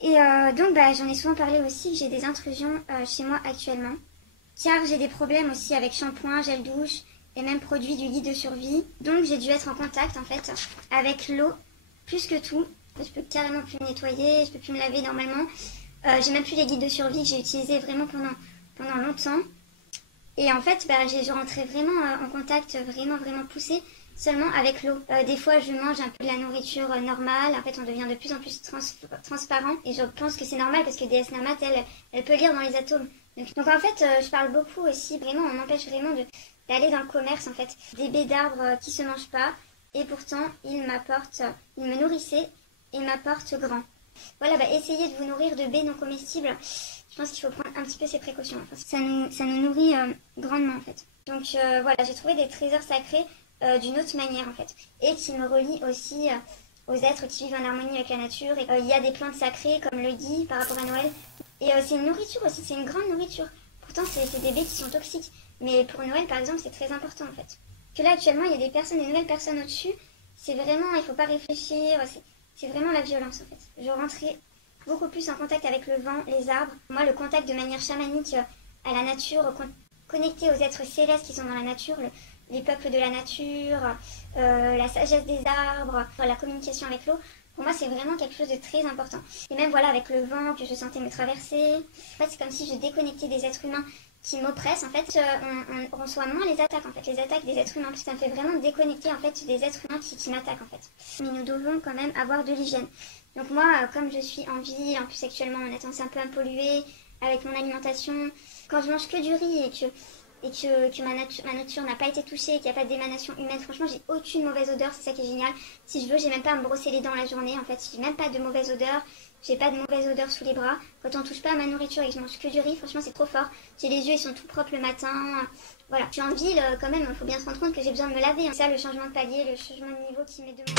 Et donc j'en ai souvent parlé aussi que j'ai des intrusions chez moi actuellement. Car j'ai des problèmes aussi avec shampoing, gel douche et même produits du guide de survie. Donc j'ai dû être en contact en fait avec l'eau plus que tout. Je peux carrément plus me nettoyer, je peux plus me laver normalement. J'ai même plus les guides de survie que j'ai utilisés vraiment pendant longtemps. Et en fait, je rentrais vraiment en contact vraiment poussé seulement avec l'eau. Des fois, je mange un peu de la nourriture normale. En fait, on devient de plus en plus transparent. Et je pense que c'est normal parce que DS Namat, elle peut lire dans les atomes. Donc en fait, je parle beaucoup aussi. Vraiment, on m'empêche vraiment d'aller dans le commerce, en fait. Des baies d'arbres qui se mangent pas. Et pourtant, ils me nourrissaient et m'apportent grand. Voilà, essayez de vous nourrir de baies non comestibles. Je pense qu'il faut prendre un petit peu ces précautions. Enfin, ça nous nourrit grandement en fait. Donc voilà, j'ai trouvé des trésors sacrés d'une autre manière en fait. Et qui me relient aussi aux êtres qui vivent en harmonie avec la nature. Et il y a des plantes sacrées comme le gui par rapport à Noël. Et c'est une nourriture aussi, c'est une grande nourriture. Pourtant c'est des baies qui sont toxiques. Mais pour Noël par exemple c'est très important en fait. Que là actuellement il y a des nouvelles personnes au-dessus. C'est vraiment, il faut pas réfléchir. C'est vraiment la violence en fait. Je rentrais beaucoup plus en contact avec le vent, les arbres. Moi, le contact de manière chamanique à la nature, connecté aux êtres célestes qui sont dans la nature, les peuples de la nature, la sagesse des arbres, la communication avec l'eau, pour moi, c'est vraiment quelque chose de très important. Et même voilà, avec le vent que je sentais me traverser, en fait, c'est comme si je déconnectais des êtres humains qui m'oppressent. En fait, on reçoit moins les attaques, en fait, les attaques des êtres humains. Ça me fait vraiment déconnecter, en fait, des êtres humains qui m'attaquent, en fait. Mais nous devons quand même avoir de l'hygiène. Donc moi, comme je suis en ville, en plus actuellement on a tendance un peu à me polluer avec mon alimentation, quand je mange que du riz et que ma nature n'a pas été touchée et qu'il n'y a pas d'émanation humaine, franchement j'ai aucune mauvaise odeur, c'est ça qui est génial. Si je veux, j'ai même pas à me brosser les dents la journée, en fait, j'ai même pas de mauvaise odeur, j'ai pas de mauvaise odeur sous les bras. Quand on touche pas à ma nourriture et que je mange que du riz, franchement c'est trop fort. J'ai les yeux, ils sont tout propres le matin. Voilà, je suis en ville quand même, il faut bien se rendre compte que j'ai besoin de me laver. C'est ça le changement de palier, le changement de niveau qui m'est demandé.